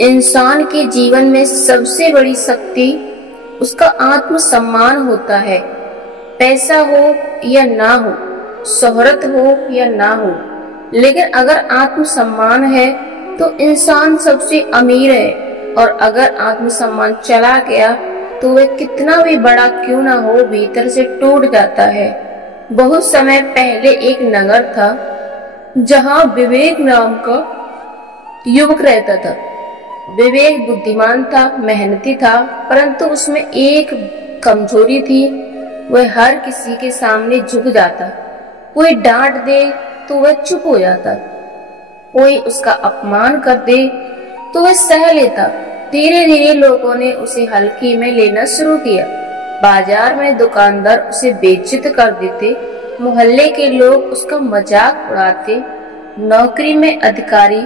इंसान के जीवन में सबसे बड़ी शक्ति उसका आत्मसम्मान होता है। पैसा हो या ना हो, शोहरत हो या ना हो, लेकिन अगर आत्मसम्मान है तो इंसान सबसे अमीर है। और अगर आत्मसम्मान चला गया तो वह कितना भी बड़ा क्यों ना हो, भीतर से टूट जाता है। बहुत समय पहले एक नगर था जहां विवेक नाम का युवक रहता था। विवेक बुद्धिमान था, मेहनती था, परंतु उसमें एक कमजोरी थी। वह हर किसी के सामने झुक जाता। कोई डांट दे तो वह चुप हो जाता, कोई उसका अपमान कर दे तो वह सह लेता। धीरे धीरे लोगों ने उसे हल्की में लेना शुरू किया। बाजार में दुकानदार उसे बेइज्जत कर देते, मोहल्ले के लोग उसका मजाक उड़ाते, नौकरी में अधिकारी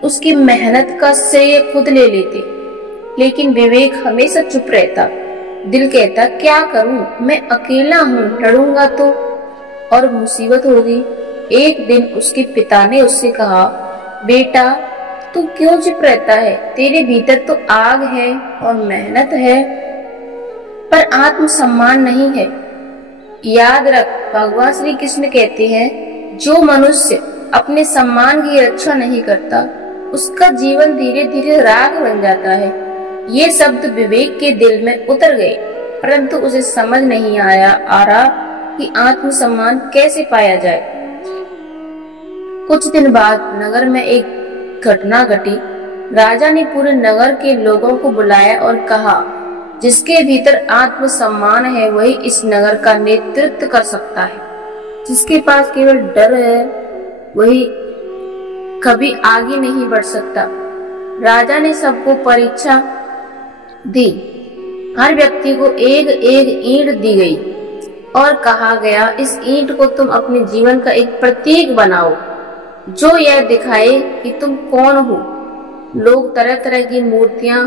उसकी मेहनत का श्रेय खुद ले लेते। लेकिन विवेक हमेशा चुप रहता। दिल कहता, क्या करूं, मैं अकेला हूं, लड़ूंगा तो और मुसीबत होगी। एक दिन उसके पिता ने उससे कहा, बेटा तू क्यों चुप रहता है? तेरे भीतर तो आग है और मेहनत है, पर आत्मसम्मान नहीं है। याद रख, भगवान श्री कृष्ण कहते हैं, जो मनुष्य अपने सम्मान की रक्षा नहीं करता उसका जीवन धीरे धीरे राख बन जाता है। ये शब्द विवेक के दिल में उतर गए, परंतु उसे समझ नहीं आ रहा कि आत्मसम्मान कैसे पाया जाए। कुछ दिन बाद नगर में एक घटना घटी। राजा ने पूरे नगर के लोगों को बुलाया और कहा, जिसके भीतर आत्मसम्मान है वही इस नगर का नेतृत्व कर सकता है। जिसके पास केवल डर है वही कभी आगे नहीं बढ़ सकता। राजा ने सबको परीक्षा दी। हर व्यक्ति को एक एक ईंट दी गई और कहा गया, इस ईंट को तुम अपने जीवन का एक प्रतीक बनाओ जो यह दिखाए कि तुम कौन हो। लोग तरह तरह की मूर्तियां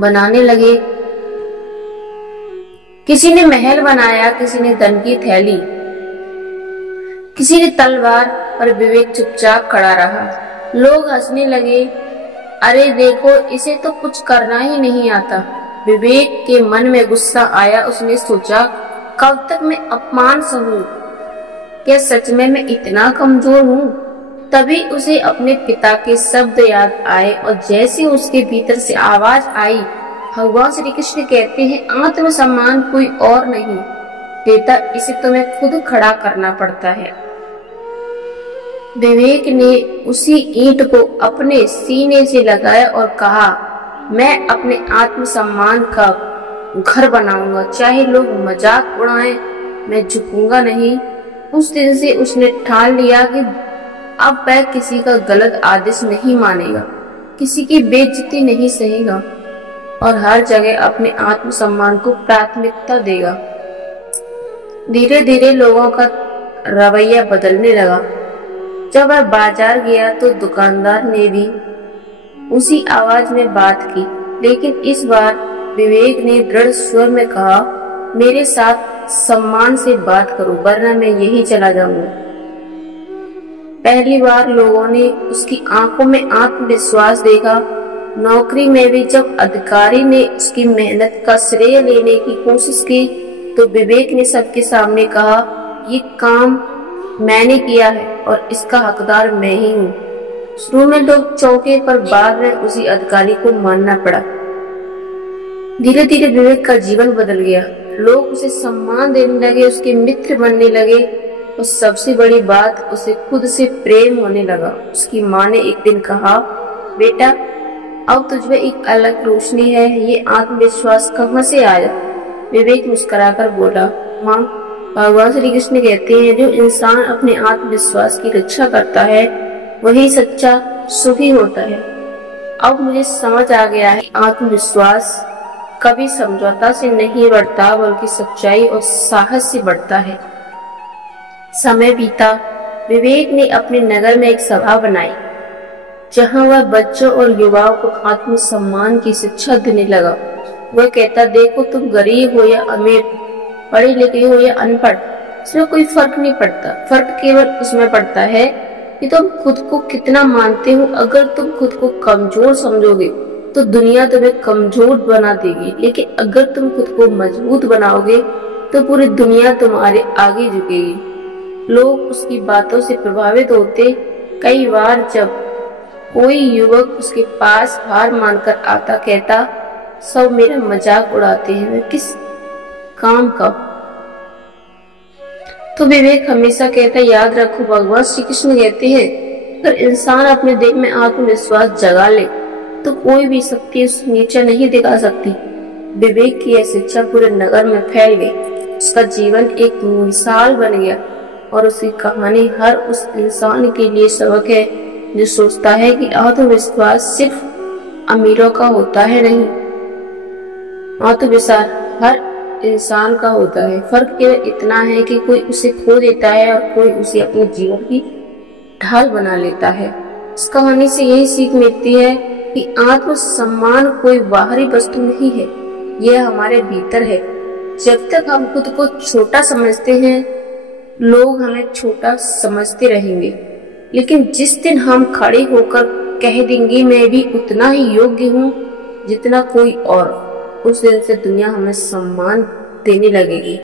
बनाने लगे। किसी ने महल बनाया, किसी ने धन की थैली, किसी ने तलवार, पर विवेक चुपचाप खड़ा रहा। लोग हंसने लगे, अरे देखो, इसे तो कुछ करना ही नहीं आता। विवेक के मन में गुस्सा आया। उसने सोचा, कब तक मैं अपमान सहूं? क्या सच में मैं इतना कमजोर हूँ? तभी उसे अपने पिता के शब्द याद आए और जैसे उसके भीतर से आवाज आई, भगवान श्री कृष्ण कहते हैं, आत्मसम्मान कोई और नहीं देता, इसे तुम्हें खुद खड़ा करना पड़ता है। विवेक ने उसी ईंट को अपने सीने से लगाया और कहा, मैं अपने आत्मसम्मान का घर बनाऊंगा, चाहे लोग मजाक उड़ाएं, मैं झुकूंगा नहीं। उस दिन से उसने ठान लिया कि अब वह किसी का गलत आदेश नहीं मानेगा, किसी की बेइज्जती नहीं सहेगा और हर जगह अपने आत्मसम्मान को प्राथमिकता देगा। धीरे धीरे लोगों का रवैया बदलने लगा। जब वह बाजार गया तो दुकानदार ने भी उसी आवाज में बात की, लेकिन इस बार विवेक ने दृढ़ स्वर में कहा, मेरे साथ सम्मान से बात करो वरना मैं यही चला जाऊंगा। पहली बार लोगों ने उसकी आंखों में आत्मविश्वास देखा। नौकरी में भी जब अधिकारी ने उसकी मेहनत का श्रेय लेने की कोशिश की तो विवेक ने सबके सामने कहा, ये काम मैंने किया है और इसका हकदार मैं ही हूँ। शुरू में लोग चौंके, पर बाद में उसी अधिकारी को मानना पड़ा। धीरे धीरे विवेक का जीवन बदल गया। लोग उसे सम्मान देने लगे, उसके मित्र बनने लगे और सबसे बड़ी बात, उसे खुद से प्रेम होने लगा। उसकी माँ ने एक दिन कहा, बेटा अब तुझमें एक अलग रोशनी है, ये आत्मविश्वास कहाँ से आया? विवेक मुस्कुराकर बोला, माँ, भगवान श्री कृष्ण कहते हैं, जो इंसान अपने आत्मविश्वास की रक्षा करता है वही सच्चा सुखी होता है। अब मुझे समझ आ गया है, आत्मविश्वास कभी समझौता से नहीं बढ़ता बल्कि सच्चाई और साहस से बढ़ता है। समय बीता। विवेक ने अपने नगर में एक सभा बनाई जहां वह बच्चों और युवाओं को आत्मसम्मान की शिक्षा देने लगा। वह कहता, देखो तुम गरीब हो या अमीर, पढ़े लिखे हो या अनपढ़, इसमें कोई फर्क नहीं पड़ता। फर्क केवल उसमें पड़ता है कि तुम खुद को कितना मानते हो। अगर तुम खुद को कमजोर समझोगे तो दुनिया तुम्हें कमजोर बना देगी, लेकिन अगर तुम खुद को मजबूत बनाओगे तो पूरी दुनिया तुम्हारे आगे झुकेगी। लोग उसकी बातों से प्रभावित होते। कई बार जब कोई युवक उसके पास हार मानकर आता, कहता सब मेरा मजाक उड़ाते हैं, मैं किस काम का। तो विवेक हमेशा कहता याद रखो, भगवान श्री कृष्ण कहते हैं अगर इंसान अपने दिल में आत्मविश्वास जगा ले तो कोई भी शक्ति उसे नीचा नहीं दिखा सकती। विवेक की यह शिक्षा पूरे नगर में फैल गई। उसका जीवन एक मिसाल बन गया और उसकी कहानी हर उस इंसान के लिए सबक है जो सोचता है कि आत्मविश्वास सिर्फ अमीरों का होता है। नहीं, आत्मविश्वास हर इंसान का होता है। फर्क केवल इतना है कि कोई उसे खो देता है और कोई उसे अपने जीवन की ढाल बना लेता है। इस कहानी से यही सीख मिलती है कि आत्मसम्मान कोई बाहरी वस्तु नहीं है, यह हमारे भीतर है। जब तक हम खुद को छोटा समझते हैं लोग हमें छोटा समझते रहेंगे, लेकिन जिस दिन हम खड़े होकर कह देंगे मैं भी उतना ही योग्य हूँ जितना कोई और, उस दिन से दुनिया हमें सम्मान देने लगेगी।